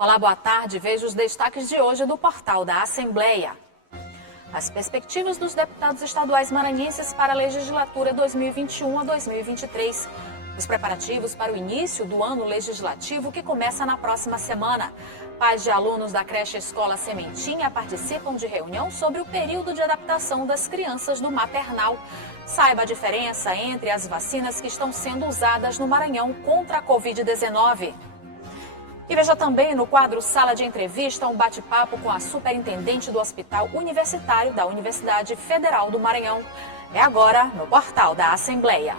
Olá, boa tarde. Veja os destaques de hoje do portal da Assembleia. As perspectivas dos deputados estaduais maranhenses para a legislatura 2021 a 2023. Os preparativos para o início do ano legislativo que começa na próxima semana. Pais de alunos da creche Escola Sementinha participam de reunião sobre o período de adaptação das crianças do maternal. Saiba a diferença entre as vacinas que estão sendo usadas no Maranhão contra a Covid-19. E veja também no quadro Sala de Entrevista um bate-papo com a superintendente do Hospital Universitário da Universidade Federal do Maranhão. É agora no portal da Assembleia.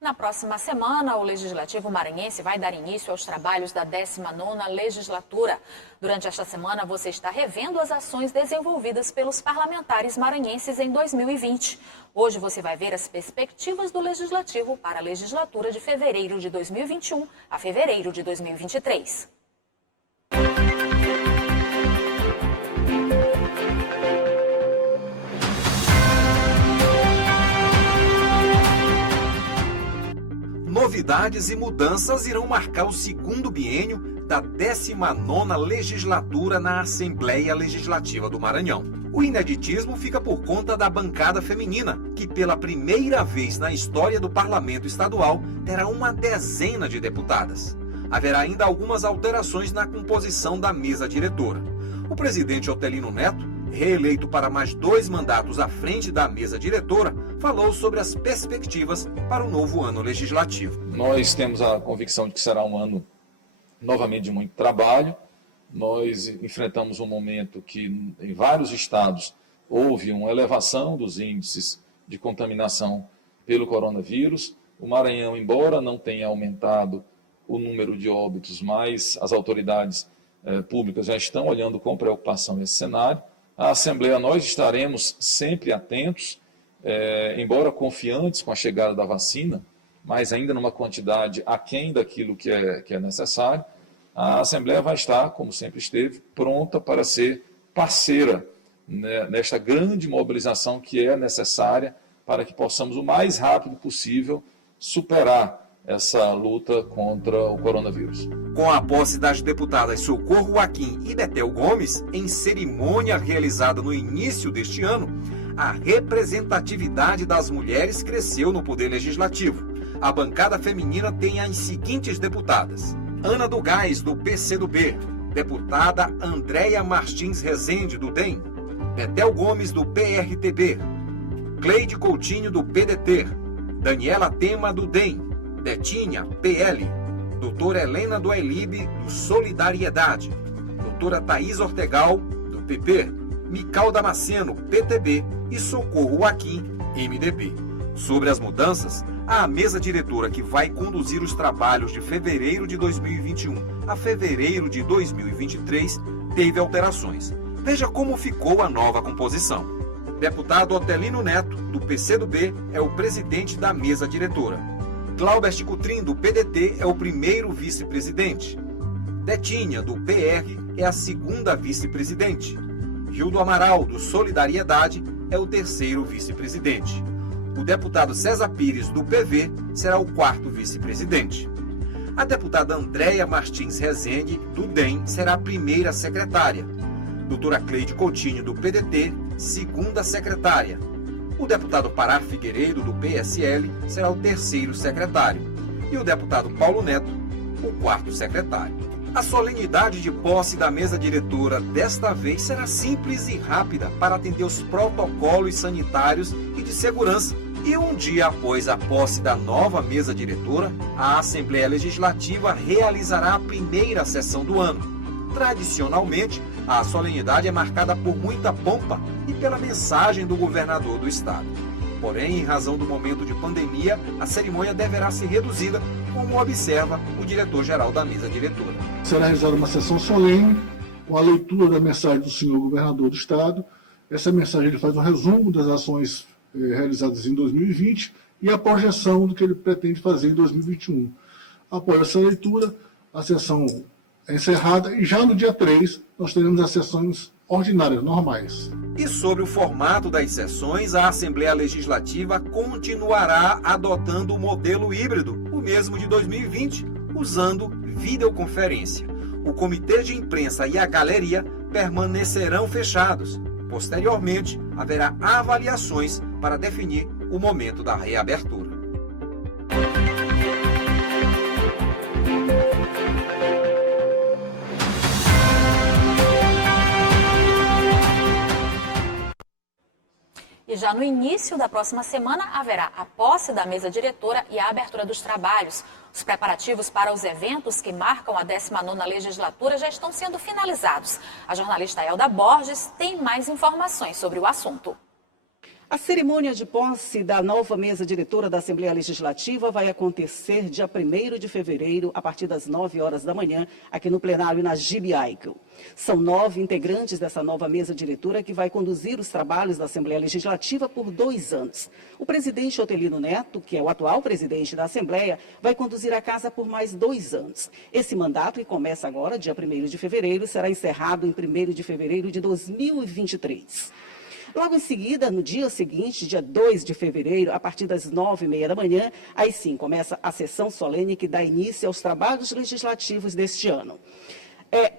Na próxima semana, o Legislativo maranhense vai dar início aos trabalhos da 19ª legislatura. Durante esta semana, você está revendo as ações desenvolvidas pelos parlamentares maranhenses em 2020. Hoje você vai ver as perspectivas do Legislativo para a legislatura de fevereiro de 2021 a fevereiro de 2023. Novidades e mudanças irão marcar o segundo biênio da 19ª legislatura na Assembleia Legislativa do Maranhão. O ineditismo fica por conta da bancada feminina, que pela primeira vez na história do Parlamento Estadual terá uma dezena de deputadas. Haverá ainda algumas alterações na composição da mesa diretora. O presidente Otelino Neto, reeleito para mais 2 mandatos à frente da mesa diretora, falou sobre as perspectivas para o novo ano legislativo. Nós temos a convicção de que será um ano novamente de muito trabalho. Nós enfrentamos um momento que em vários estados houve uma elevação dos índices de contaminação pelo coronavírus. O Maranhão, embora não tenha aumentado o número de óbitos, mas as autoridades públicas já estão olhando com preocupação esse cenário. A Assembleia, nós estaremos sempre atentos, embora confiantes com a chegada da vacina, mas ainda numa quantidade aquém daquilo que é necessário. A Assembleia vai estar, como sempre esteve, pronta para ser parceira, né, nesta grande mobilização que é necessária para que possamos, o mais rápido possível, superar essa luta contra o coronavírus. Com a posse das deputadas Socorro Joaquim e Betel Gomes, em cerimônia realizada no início deste ano, a representatividade das mulheres cresceu no Poder Legislativo. A bancada feminina tem as seguintes deputadas: Ana do Gás, do PCdoB, deputada Andréia Martins Rezende, do DEM, Betel Gomes, do PRTB, Cleide Coutinho, do PDT, Daniela Tema, do DEM, Betinha, PL, doutora Helena do Elib, do Solidariedade, doutora Thaís Ortegal, do PP, Mical Damasceno, PTB e Socorro Joaquim, MDB. Sobre as mudanças, a mesa diretora que vai conduzir os trabalhos de fevereiro de 2021 a fevereiro de 2023 teve alterações. Veja como ficou a nova composição. Deputado Otelino Neto, do PCdoB, é o presidente da mesa diretora. Claubert Cutrim, do PDT, é o primeiro vice-presidente. Detinha, do PR, é a segunda vice-presidente. Gildo Amaral, do Solidariedade, é o terceiro vice-presidente. O deputado César Pires, do PV, será o quarto vice-presidente. A deputada Andréia Martins Rezende, do DEM, será a primeira secretária. Doutora Cleide Coutinho, do PDT, segunda secretária. O deputado Pará Figueiredo, do PSL, será o terceiro secretário. E o deputado Paulo Neto, o quarto secretário. A solenidade de posse da mesa diretora desta vez será simples e rápida para atender os protocolos sanitários e de segurança. E um dia após a posse da nova mesa diretora, a Assembleia Legislativa realizará a primeira sessão do ano. Tradicionalmente, a solenidade é marcada por muita pompa e pela mensagem do governador do estado. Porém, em razão do momento de pandemia, a cerimônia deverá ser reduzida, como observa o diretor-geral da mesa diretora. Será realizada uma sessão solene, com a leitura da mensagem do senhor governador do estado. Essa mensagem ele faz um resumo das ações realizadas em 2020 e a projeção do que ele pretende fazer em 2021. Após essa leitura, a sessão é encerrada e já no dia 3 nós teremos as sessões ordinárias, normais. E sobre o formato das sessões, a Assembleia Legislativa continuará adotando o modelo híbrido, o mesmo de 2020, usando videoconferência. O comitê de imprensa e a galeria permanecerão fechados. Posteriormente, haverá avaliações para definir o momento da reabertura. E já no início da próxima semana haverá a posse da mesa diretora e a abertura dos trabalhos. Os preparativos para os eventos que marcam a 19ª legislatura já estão sendo finalizados. A jornalista Elda Borges tem mais informações sobre o assunto. A cerimônia de posse da nova mesa diretora da Assembleia Legislativa vai acontecer dia 1º de fevereiro, a partir das 9 horas da manhã, aqui no plenário na Gibiaico. São 9 integrantes dessa nova mesa diretora que vai conduzir os trabalhos da Assembleia Legislativa por 2 anos. O presidente Otelino Neto, que é o atual presidente da Assembleia, vai conduzir a casa por mais 2 anos. Esse mandato, que começa agora, dia 1º de fevereiro, será encerrado em 1º de fevereiro de 2023. Logo em seguida, no dia seguinte, dia 2 de fevereiro, a partir das 9h30 da manhã, aí sim começa a sessão solene que dá início aos trabalhos legislativos deste ano.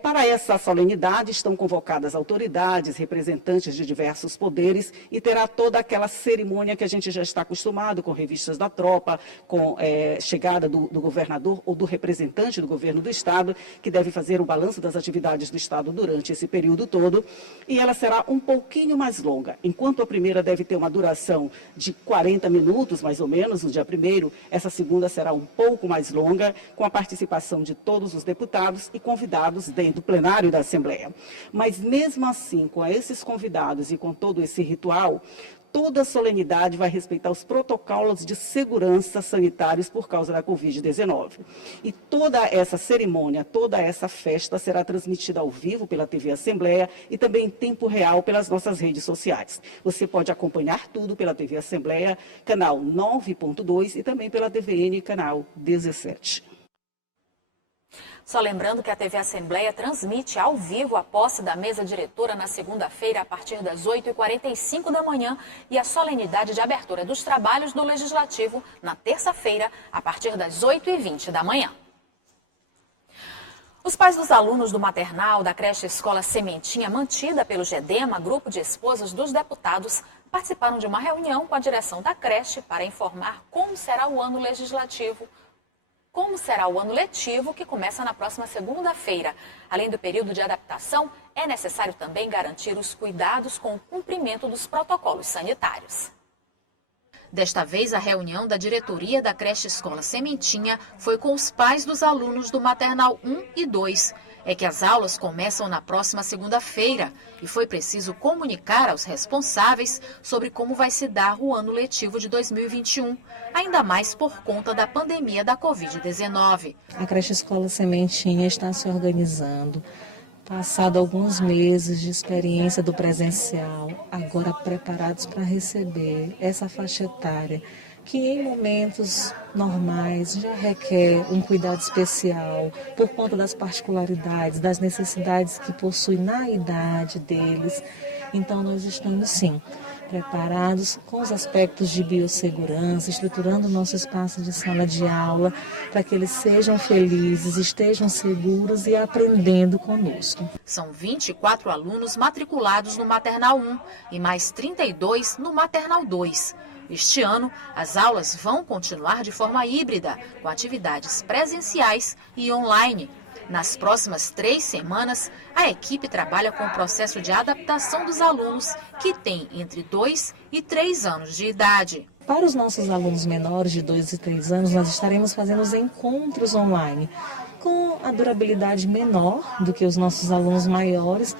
Para essa solenidade estão convocadas autoridades, representantes de diversos poderes e terá toda aquela cerimônia que a gente já está acostumado, com revistas da tropa, com chegada do governador ou do representante do governo do Estado, que deve fazer o balanço das atividades do Estado durante esse período todo. E ela será um pouquinho mais longa. Enquanto a primeira deve ter uma duração de 40 minutos, mais ou menos, no dia 1º, essa segunda será um pouco mais longa, com a participação de todos os deputados e convidados dentro do plenário da Assembleia. Mas mesmo assim, com esses convidados e com todo esse ritual, toda a solenidade vai respeitar os protocolos de segurança sanitários por causa da Covid-19. E toda essa cerimônia, toda essa festa será transmitida ao vivo pela TV Assembleia e também em tempo real pelas nossas redes sociais. Você pode acompanhar tudo pela TV Assembleia, canal 9.2 e também pela TVN, canal 17. Só lembrando que a TV Assembleia transmite ao vivo a posse da mesa diretora na segunda-feira a partir das 8h45 da manhã e a solenidade de abertura dos trabalhos do Legislativo na terça-feira a partir das 8h20 da manhã. Os pais dos alunos do maternal da creche Escola Sementinha, mantida pelo GEDEMA, grupo de esposas dos deputados, participaram de uma reunião com a direção da creche para informar como será o ano legislativo. Como será o ano letivo, que começa na próxima segunda-feira. Além do período de adaptação, é necessário também garantir os cuidados com o cumprimento dos protocolos sanitários. Desta vez, a reunião da diretoria da creche Escola Sementinha foi com os pais dos alunos do Maternal 1 e 2. É que as aulas começam na próxima segunda-feira e foi preciso comunicar aos responsáveis sobre como vai se dar o ano letivo de 2021, ainda mais por conta da pandemia da Covid-19. A creche Escola Sementinha está se organizando. Passado alguns meses de experiência do presencial, agora preparados para receber essa faixa etária, que em momentos normais já requer um cuidado especial por conta das particularidades, das necessidades que possuem na idade deles. Então nós estamos sim preparados com os aspectos de biossegurança, estruturando o nosso espaço de sala de aula para que eles sejam felizes, estejam seguros e aprendendo conosco. São 24 alunos matriculados no Maternal 1 e mais 32 no Maternal 2. Este ano, as aulas vão continuar de forma híbrida, com atividades presenciais e online. Nas próximas 3 semanas, a equipe trabalha com o processo de adaptação dos alunos que têm entre 2 e 3 anos de idade. Para os nossos alunos menores de 2 e 3 anos, nós estaremos fazendo os encontros online, com a durabilidade menor do que os nossos alunos maiores,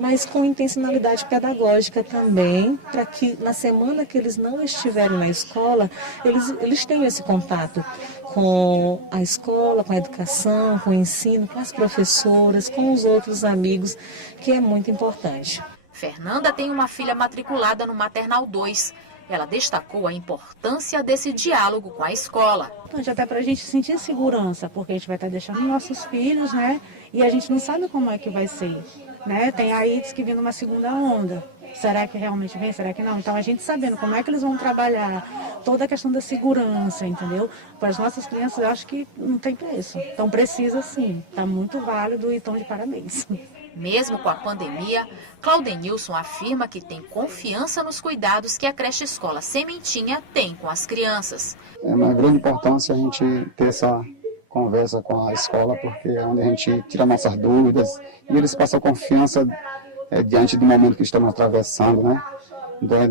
mas com intencionalidade pedagógica também, para que na semana que eles não estiverem na escola, eles tenham esse contato com a escola, com a educação, com o ensino, com as professoras, com os outros amigos, que é muito importante. Fernanda tem uma filha matriculada no Maternal 2. Ela destacou a importância desse diálogo com a escola. Até para a gente sentir segurança, porque a gente vai estar deixando nossos filhos, né? E a gente não sabe como é que vai ser, né? Tem aí diz que vindo uma segunda onda. Será que realmente vem? Será que não? Então a gente sabendo como é que eles vão trabalhar toda a questão da segurança, entendeu? Para as nossas crianças, eu acho que não tem preço. Então precisa sim. Está muito válido e estão de parabéns. Mesmo com a pandemia, Claudenilson afirma que tem confiança nos cuidados que a creche escola Sementinha tem com as crianças. É uma grande importância a gente ter essa conversa com a escola, porque é onde a gente tira nossas dúvidas e eles passam confiança diante do momento que estamos atravessando, né? Então é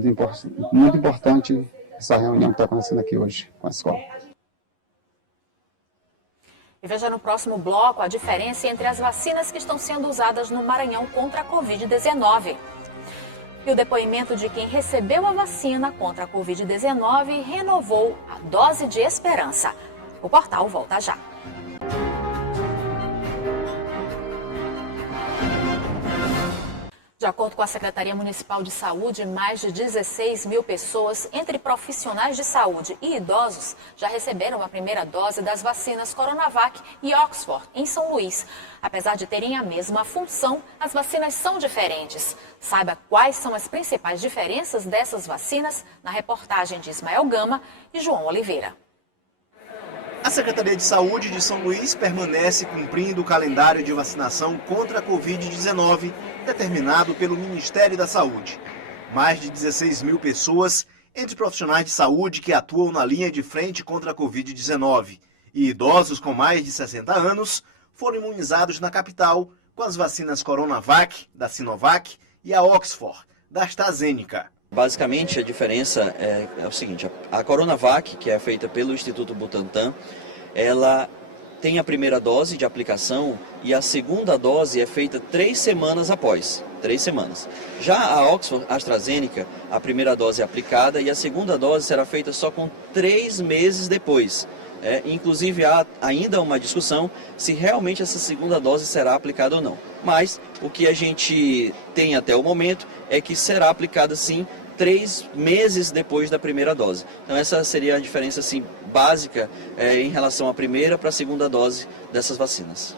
muito importante essa reunião que está acontecendo aqui hoje com a escola. E veja no próximo bloco a diferença entre as vacinas que estão sendo usadas no Maranhão contra a Covid-19. E o depoimento de quem recebeu a vacina contra a Covid-19 renovou a dose de esperança. O portal volta já. De acordo com a Secretaria Municipal de Saúde, mais de 16 mil pessoas, entre profissionais de saúde e idosos, já receberam a primeira dose das vacinas Coronavac e Oxford, em São Luís. Apesar de terem a mesma função, as vacinas são diferentes. Saiba quais são as principais diferenças dessas vacinas na reportagem de Ismael Gama e João Oliveira. A Secretaria de Saúde de São Luís permanece cumprindo o calendário de vacinação contra a Covid-19 determinado pelo Ministério da Saúde. Mais de 16 mil pessoas, entre profissionais de saúde que atuam na linha de frente contra a Covid-19 e idosos com mais de 60 anos, foram imunizados na capital com as vacinas Coronavac, da Sinovac, e a Oxford, da AstraZeneca. Basicamente, a diferença é o seguinte: a Coronavac, que é feita pelo Instituto Butantan, ela tem a primeira dose de aplicação e a segunda dose é feita 3 semanas após, 3 semanas. Já a Oxford AstraZeneca, a primeira dose é aplicada e a segunda dose será feita só com 3 meses depois. Inclusive há ainda uma discussão se realmente essa segunda dose será aplicada ou não. Mas o que a gente tem até o momento é que será aplicada sim 3 meses depois da primeira dose. Então essa seria a diferença assim, básica em relação à primeira para a segunda dose dessas vacinas.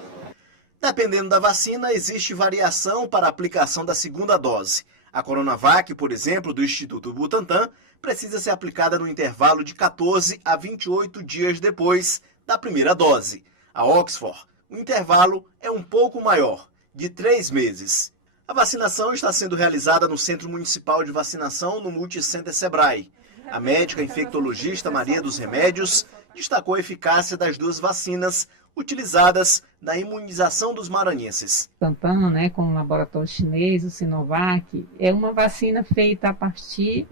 Dependendo da vacina, existe variação para a aplicação da segunda dose. A Coronavac, por exemplo, do Instituto Butantan, precisa ser aplicada no intervalo de 14 a 28 dias depois da primeira dose. A Oxford, o intervalo é um pouco maior, de 3 meses. A vacinação está sendo realizada no Centro Municipal de Vacinação no Multicenter Sebrae. A médica infectologista Maria dos Remédios destacou a eficácia das 2 vacinas utilizadas na imunização dos maranhenses. Butantan, com o laboratório chinês, o Sinovac, é uma vacina feita a partir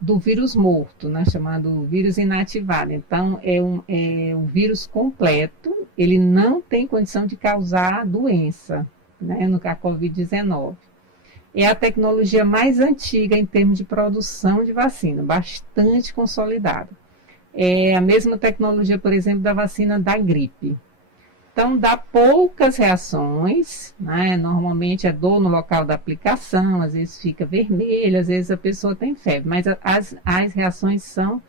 do vírus morto, chamado vírus inativado. Então, é um vírus completo, ele não tem condição de causar doença, no Covid-19. É a tecnologia mais antiga em termos de produção de vacina, bastante consolidada. É a mesma tecnologia, por exemplo, da vacina da gripe. Então, dá poucas reações, normalmente é dor no local da aplicação, às vezes fica vermelho, às vezes a pessoa tem febre, mas as reações são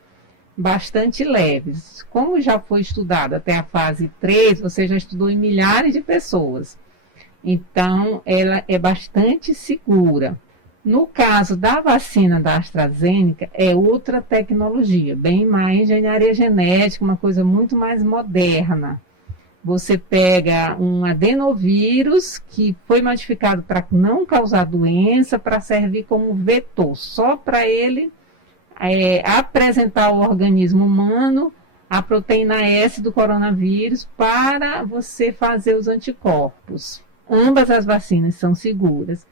bastante leves. Como já foi estudado até a fase 3, você já estudou em milhares de pessoas, então ela é bastante segura. No caso da vacina da AstraZeneca, é outra tecnologia, bem mais engenharia genética, uma coisa muito mais moderna. Você pega um adenovírus que foi modificado para não causar doença, para servir como vetor, só para ele apresentar ao organismo humano a proteína S do coronavírus para você fazer os anticorpos. Ambas as vacinas são seguras.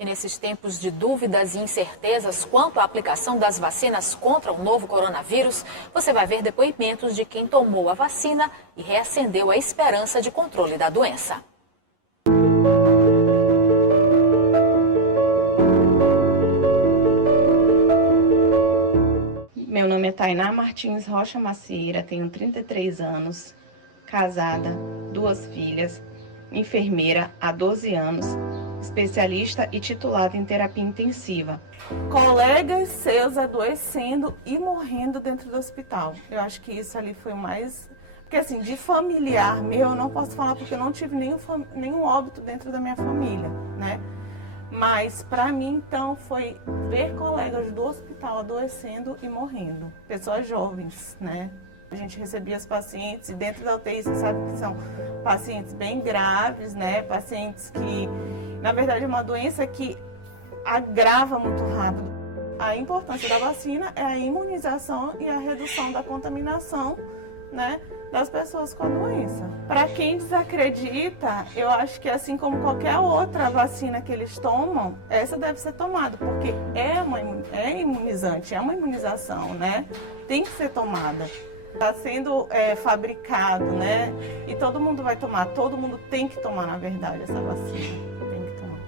E nesses tempos de dúvidas e incertezas quanto à aplicação das vacinas contra o novo coronavírus, você vai ver depoimentos de quem tomou a vacina e reacendeu a esperança de controle da doença. Meu nome é Tainá Martins Rocha Macieira, tenho 33 anos, casada, 2 filhas, enfermeira há 12 anos. especialista e titulado em terapia intensiva. Colegas seus adoecendo e morrendo dentro do hospital. Eu acho que isso ali foi mais... Porque assim, de familiar meu, eu não posso falar porque eu não tive nenhum óbito dentro da minha família, né? Mas para mim, então, foi ver colegas do hospital adoecendo e morrendo. Pessoas jovens, né? A gente recebia as pacientes e dentro da UTI, você sabe que são pacientes bem graves, né? Pacientes que, na verdade, é uma doença que agrava muito rápido. A importância da vacina é a imunização e a redução da contaminação, né, das pessoas com a doença. Para quem desacredita, eu acho que assim como qualquer outra vacina que eles tomam, essa deve ser tomada, porque é imunizante, é uma imunização, né? Tem que ser tomada. Está sendo fabricado, né? E todo mundo vai tomar, todo mundo tem que tomar, na verdade, essa vacina. Tem que tomar.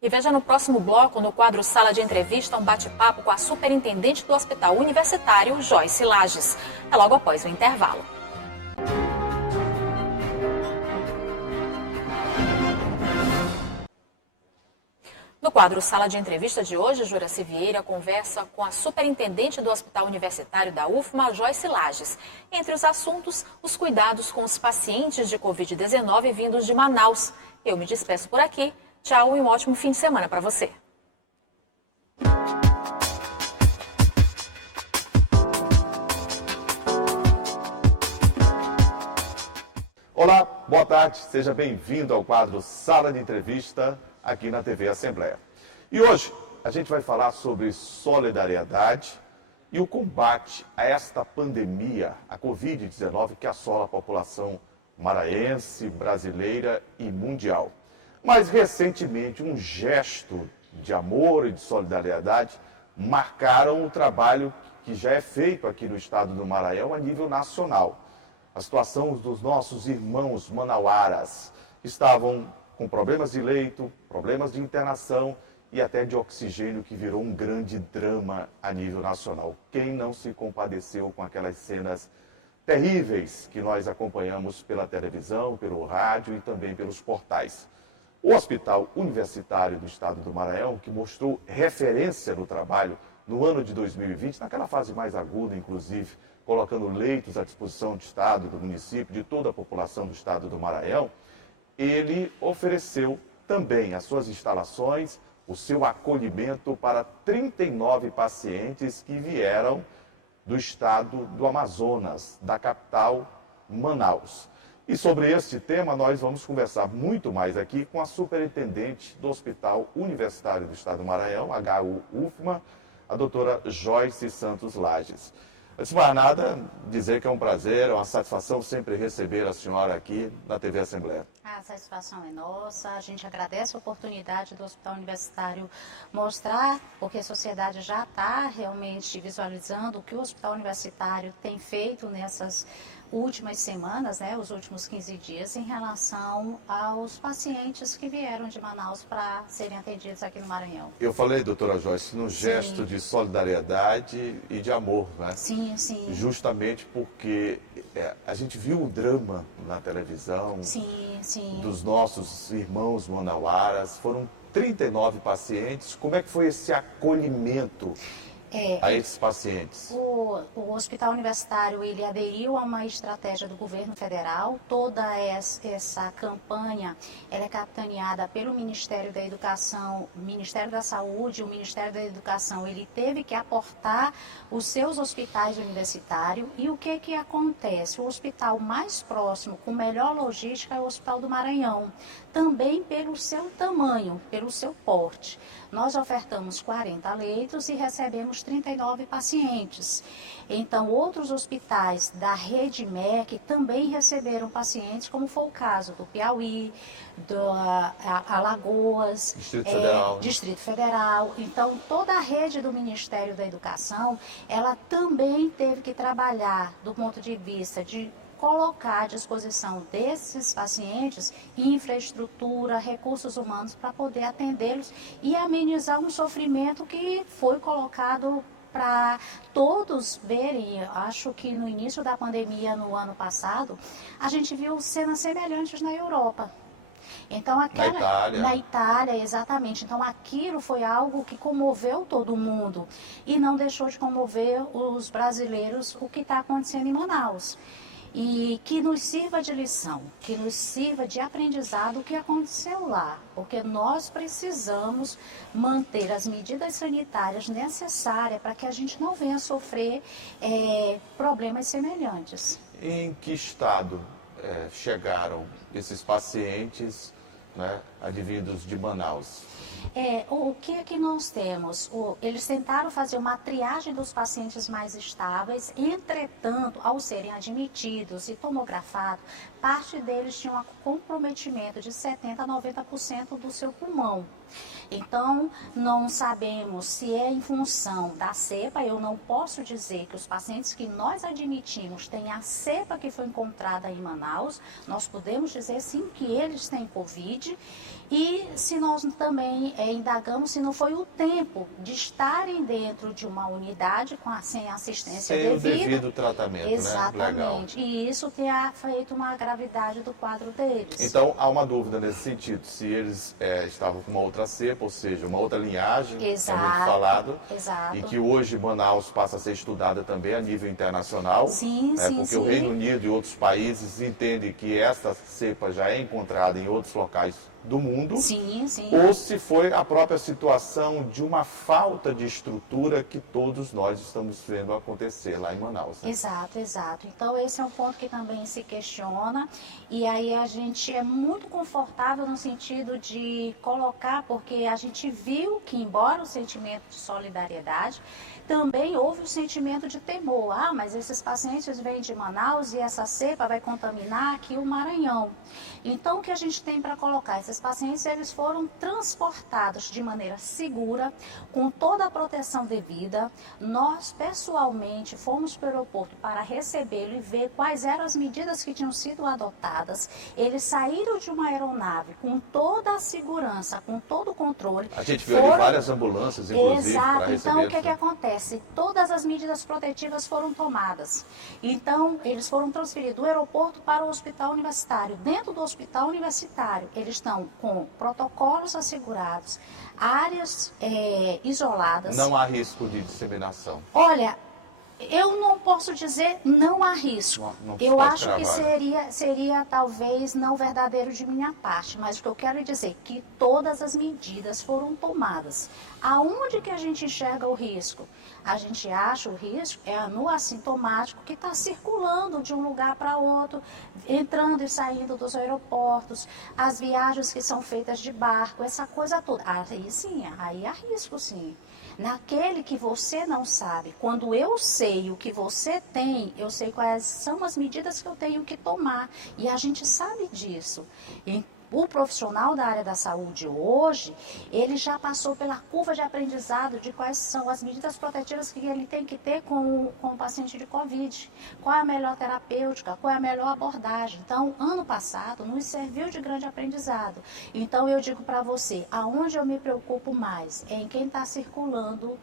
E veja no próximo bloco, no quadro Sala de Entrevista, um bate-papo com a superintendente do Hospital Universitário, Joyce Lages. É logo após o intervalo. No quadro Sala de Entrevista de hoje, Juraci Vieira conversa com a superintendente do Hospital Universitário da UFMA, Joyce Lages. Entre os assuntos, os cuidados com os pacientes de Covid-19 vindos de Manaus. Eu me despeço por aqui. Tchau e um ótimo fim de semana para você. Olá, boa tarde, seja bem-vindo ao quadro Sala de Entrevista aqui na TV Assembleia. E hoje a gente vai falar sobre solidariedade e o combate a esta pandemia, a Covid-19, que assola a população maranhense, brasileira e mundial. Mas recentemente um gesto de amor e de solidariedade marcaram o trabalho que já é feito aqui no estado do Maranhão a nível nacional. A situação dos nossos irmãos manauaras estavam com problemas de leito, problemas de internação e até de oxigênio, que virou um grande drama a nível nacional. Quem não se compadeceu com aquelas cenas terríveis que nós acompanhamos pela televisão, pelo rádio e também pelos portais? O Hospital Universitário do Estado do Maranhão, que mostrou referência no trabalho no ano de 2020, naquela fase mais aguda, inclusive, colocando leitos à disposição do Estado, do município, de toda a população do Estado do Maranhão, ele ofereceu também as suas instalações, o seu acolhimento para 39 pacientes que vieram do estado do Amazonas, da capital Manaus. E sobre este tema nós vamos conversar muito mais aqui com a superintendente do Hospital Universitário do Estado do Maranhão, HU-UFMA, a doutora Joyce Santos Lages. Antes de mais nada, dizer que é um prazer, é uma satisfação sempre receber a senhora aqui na TV Assembleia. A satisfação é nossa, a gente agradece a oportunidade do Hospital Universitário mostrar, porque a sociedade já está realmente visualizando o que o Hospital Universitário tem feito nessas últimas semanas, né, os últimos 15 dias, em relação aos pacientes que vieram de Manaus para serem atendidos aqui no Maranhão. Eu falei, doutora Joyce, num gesto de solidariedade e de amor, né? Sim, sim. Justamente porque a gente viu o drama na televisão, sim, sim, dos nossos irmãos manauaras, foram 39 pacientes. Como é que foi esse acolhimento a esses pacientes? O Hospital Universitário, ele aderiu a uma estratégia do governo federal. Toda essa campanha, ela é capitaneada pelo Ministério da Educação, o Ministério da Saúde, o Ministério da Educação. Ele teve que aportar os seus hospitais universitários. E o que acontece? O hospital mais próximo, com melhor logística, é o Hospital do Maranhão. Também pelo seu tamanho, pelo seu porte. Nós ofertamos 40 leitos e recebemos 39 pacientes. Então, outros hospitais da rede MEC também receberam pacientes, como foi o caso do Piauí, do Alagoas, Distrito Federal. Então, toda a rede do Ministério da Educação, ela também teve que trabalhar do ponto de vista de colocar à disposição desses pacientes infraestrutura, recursos humanos para poder atendê-los e amenizar um sofrimento que foi colocado para todos verem. Eu acho que no início da pandemia, no ano passado, a gente viu cenas semelhantes na Europa. Então, na Itália, exatamente. Então, aquilo foi algo que comoveu todo mundo e não deixou de comover os brasileiros o que está acontecendo em Manaus. E que nos sirva de lição, que nos sirva de aprendizado o que aconteceu lá, porque nós precisamos manter as medidas sanitárias necessárias para que a gente não venha sofrer problemas semelhantes. Em que estado chegaram esses pacientes, né, advindos de Manaus? O que é que nós temos? Eles tentaram fazer uma triagem dos pacientes mais estáveis, entretanto, ao serem admitidos e tomografados, parte deles tinha um comprometimento de 70% a 90% do seu pulmão. Então, não sabemos se é em função da cepa. Eu não posso dizer que os pacientes que nós admitimos têm a cepa que foi encontrada em Manaus. Nós podemos dizer sim que eles têm Covid. E se nós também indagamos se não foi o tempo de estarem dentro de uma unidade sem assistência devida. Sem o devido tratamento, exatamente, né? Legal. E isso tenha feito uma gravidade do quadro deles. Então, há uma dúvida nesse sentido, se eles estavam com uma outra cepa, ou seja, uma outra linhagem, exato, é muito falado, exato. E que hoje Manaus passa a ser estudada também a nível internacional, sim, porque sim. o Reino Unido e outros países entendem que esta cepa já é encontrada em outros locais do mundo, sim, sim. Ou se foi a própria situação de uma falta de estrutura que todos nós estamos vendo acontecer lá em Manaus. Né? Exato, exato. Então esse é um ponto que também se questiona, e aí a gente é muito confortável no sentido de colocar, porque a gente viu que, embora o sentimento de solidariedade, também houve o sentimento de temor. Mas esses pacientes vêm de Manaus e essa cepa vai contaminar aqui o Maranhão. Então, o que a gente tem para colocar? Esses pacientes, eles foram transportados de maneira segura, com toda a proteção devida. Nós, pessoalmente, fomos para o aeroporto para recebê-lo e ver quais eram as medidas que tinham sido adotadas. Eles saíram de uma aeronave com toda a segurança, com todo o controle. A gente viu ali várias ambulâncias, inclusive, para receber. Então, o que acontece? Todas as medidas protetivas foram tomadas. Então, eles foram transferidos do aeroporto para o hospital universitário. Dentro do hospital universitário, eles estão com protocolos assegurados, áreas isoladas. Não há risco de disseminação. Olha, eu não posso dizer não há risco. Eu acho que seria talvez não verdadeiro de minha parte, mas o que eu quero dizer é que todas as medidas foram tomadas. Aonde que a gente enxerga o risco? A gente acha o risco no assintomático que está circulando de um lugar para outro, entrando e saindo dos aeroportos, as viagens que são feitas de barco, essa coisa toda. Aí sim, aí há risco sim. Naquele que você não sabe, quando eu sei o que você tem, eu sei quais são as medidas que eu tenho que tomar. E a gente sabe disso. O profissional da área da saúde hoje, ele já passou pela curva de aprendizado de quais são as medidas protetivas que ele tem que ter com o paciente de Covid. Qual é a melhor terapêutica, qual é a melhor abordagem. Então, ano passado, nos serviu de grande aprendizado. Então, eu digo para você, aonde eu me preocupo mais é em quem está circulando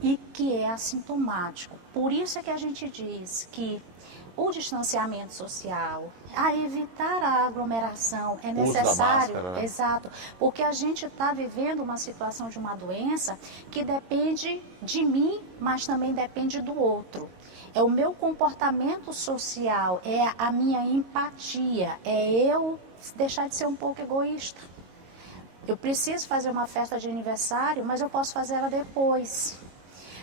e que é assintomático. Por isso é que a gente diz que o distanciamento social, a evitar a aglomeração é necessário, máscara, né? Exato, porque a gente está vivendo uma situação de uma doença que depende de mim, mas também depende do outro. É o meu comportamento social, é a minha empatia, é eu deixar de ser um pouco egoísta. Eu preciso fazer uma festa de aniversário, mas eu posso fazer ela depois.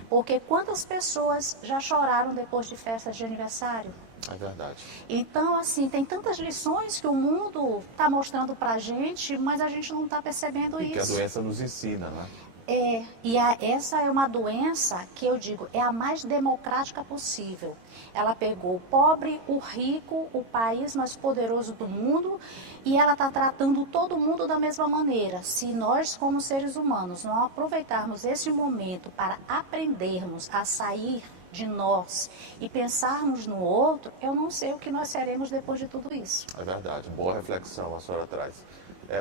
Porque quantas pessoas já choraram depois de festas de aniversário? É verdade. Então, assim, tem tantas lições que o mundo está mostrando para a gente, mas a gente não está percebendo isso. E que a doença nos ensina, né? Essa é uma doença que eu digo, é a mais democrática possível. Ela pegou o pobre, o rico, o país mais poderoso do mundo e ela está tratando todo mundo da mesma maneira. Se nós, como seres humanos, não aproveitarmos esse momento para aprendermos a sair de nós e pensarmos no outro, eu não sei o que nós seremos depois de tudo isso. É verdade, boa reflexão a senhora traz.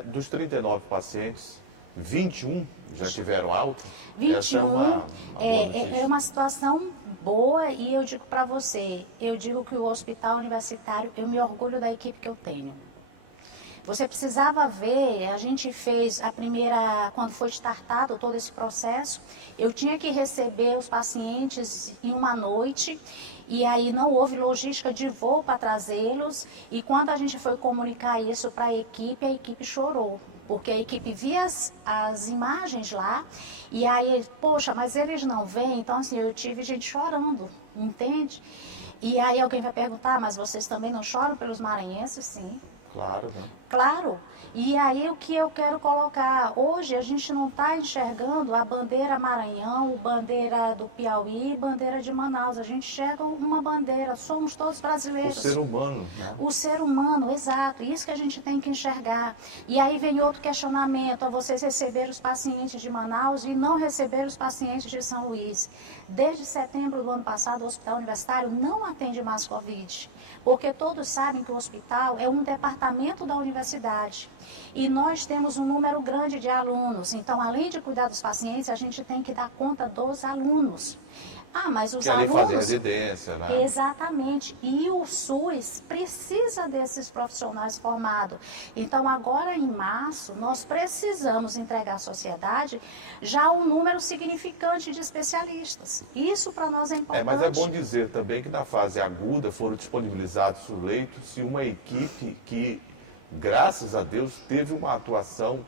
Dos 39 pacientes, 21 já tiveram alta? 21 Essa é uma boa notícia. é uma situação boa e eu digo para você, eu digo que o hospital universitário, eu me orgulho da equipe que eu tenho. Você precisava ver, a gente fez a primeira, quando foi startado todo esse processo, eu tinha que receber os pacientes em uma noite e aí não houve logística de voo para trazê-los e quando a gente foi comunicar isso para a equipe chorou. Porque a equipe via as imagens lá e aí, poxa, mas eles não vêm, então assim, eu tive gente chorando, entende? E aí alguém vai perguntar, mas vocês também não choram pelos maranhenses? Sim. Claro, né? Claro. E aí o que eu quero colocar, hoje a gente não está enxergando a bandeira Maranhão, bandeira do Piauí, bandeira de Manaus. A gente enxerga uma bandeira, somos todos brasileiros. O ser humano, né? O ser humano, exato. Isso que a gente tem que enxergar. E aí vem outro questionamento, a vocês receberam os pacientes de Manaus e não receberam os pacientes de São Luís. Desde setembro do ano passado, o Hospital Universitário não atende mais Covid. Porque todos sabem que o hospital é um departamento da universidade. E nós temos um número grande de alunos. Então, além de cuidar dos pacientes, a gente tem que dar conta dos alunos. Ah, mas os alunos... fazer residência, né? Exatamente. E o SUS precisa desses profissionais formados. Então, agora em março, nós precisamos entregar à sociedade já um número significante de especialistas. Isso para nós é importante. Mas é bom dizer também que na fase aguda foram disponibilizados os leitos e uma equipe que, graças a Deus, teve uma atuação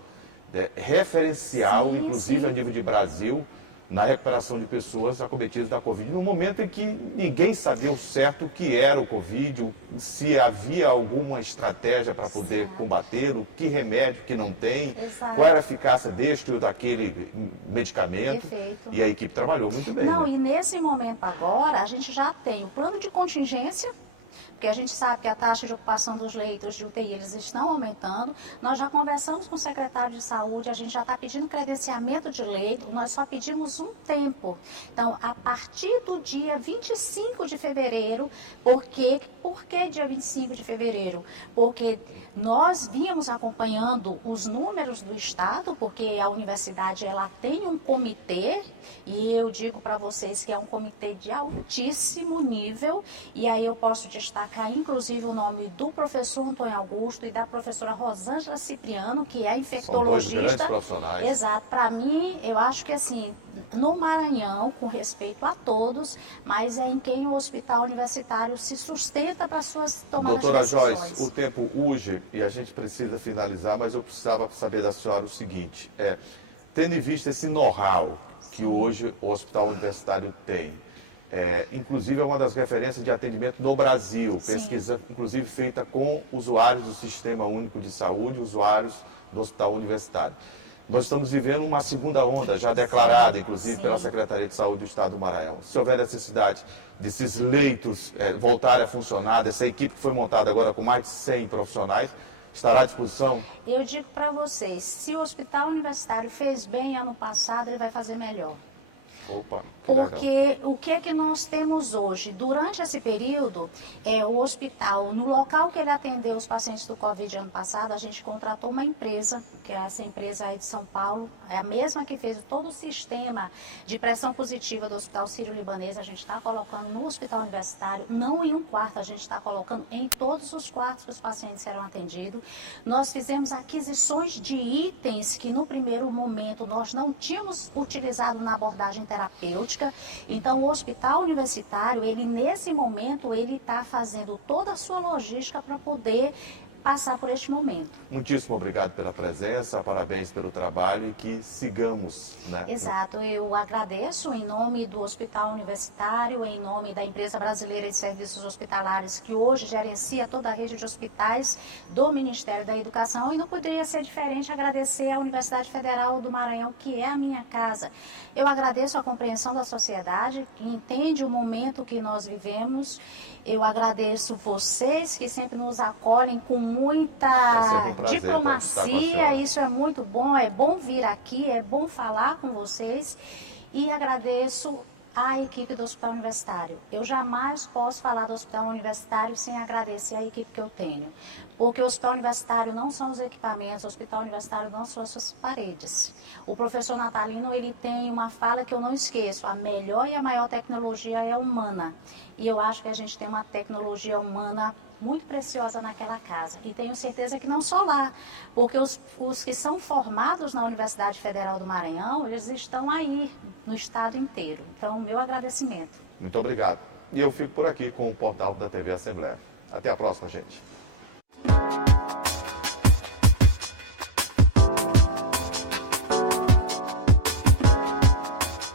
referencial, Sim, inclusive sim. a nível de Brasil, na recuperação de pessoas acometidas da Covid, no momento em que ninguém sabia o certo o que era o Covid, se havia alguma estratégia para poder combatê-lo, que remédio que não tem, Exato. qual era a eficácia deste ou daquele medicamento. Perfeito. E a equipe trabalhou muito bem. Não, né? e nesse momento agora, a gente já tem o plano de contingência, porque a gente sabe que a taxa de ocupação dos leitos de UTI, eles estão aumentando. Nós já conversamos com o secretário de saúde, a gente já está pedindo credenciamento de leito, nós só pedimos um tempo. Então, a partir do dia 25 de fevereiro, por que dia 25 de fevereiro? Porque nós vínhamos acompanhando os números do Estado, porque a universidade ela tem um comitê, e eu digo para vocês que é um comitê de altíssimo nível, e aí eu posso destacar inclusive o nome do professor Antônio Augusto e da professora Rosângela Cipriano, que é infectologista. São dois grandes profissionais. Exato. Para mim, eu acho que assim, no Maranhão, com respeito a todos, mas é em quem o hospital universitário se sustenta para suas tomadas Doutora de decisões. Joyce, o tempo urge e a gente precisa finalizar, mas eu precisava saber da senhora o seguinte, tendo em vista esse know-how que hoje o hospital universitário tem, inclusive é uma das referências de atendimento no Brasil, Sim. pesquisa inclusive feita com usuários do Sistema Único de Saúde, usuários do hospital universitário. Nós estamos vivendo uma segunda onda, já declarada, inclusive, Sim. pela Secretaria de Saúde do Estado do Maranhão. Se houver necessidade desses leitos voltarem a funcionar, dessa equipe que foi montada agora com mais de 100 profissionais, estará à disposição? Eu digo para vocês, se o hospital universitário fez bem ano passado, ele vai fazer melhor. Opa, que legal. Porque o que é que nós temos hoje? Durante esse período, o hospital, no local que ele atendeu os pacientes do Covid ano passado, a gente contratou uma empresa, que é essa empresa aí de São Paulo, é a mesma que fez todo o sistema de pressão positiva do Hospital Sírio-Libanês, a gente está colocando no hospital universitário, não em um quarto, a gente está colocando em todos os quartos que os pacientes serão atendidos. Nós fizemos aquisições de itens que no primeiro momento nós não tínhamos utilizado na abordagem terapêutica. Então, o hospital universitário, ele nesse momento, ele está fazendo toda a sua logística para poder passar por este momento. Muitíssimo obrigado pela presença, parabéns pelo trabalho e que sigamos, né? Exato, eu agradeço em nome do Hospital Universitário, em nome da Empresa Brasileira de Serviços Hospitalares, que hoje gerencia toda a rede de hospitais do Ministério da Educação, e não poderia ser diferente agradecer à Universidade Federal do Maranhão, que é a minha casa. Eu agradeço a compreensão da sociedade, que entende o momento que nós vivemos. Eu agradeço vocês que sempre nos acolhem com muita diplomacia, isso é muito bom, é bom vir aqui, é bom falar com vocês. E agradeço à equipe do Hospital Universitário. Eu jamais posso falar do Hospital Universitário sem agradecer a equipe que eu tenho. Porque o Hospital Universitário não são os equipamentos, o Hospital Universitário não são as suas paredes. O professor Natalino, ele tem uma fala que eu não esqueço: a melhor e a maior tecnologia é humana. E eu acho que a gente tem uma tecnologia humana muito preciosa naquela casa. E tenho certeza que não só lá, porque os que são formados na Universidade Federal do Maranhão, eles estão aí, no estado inteiro. Então, meu agradecimento. Muito obrigado. E eu fico por aqui com o portal da TV Assembleia. Até a próxima, gente.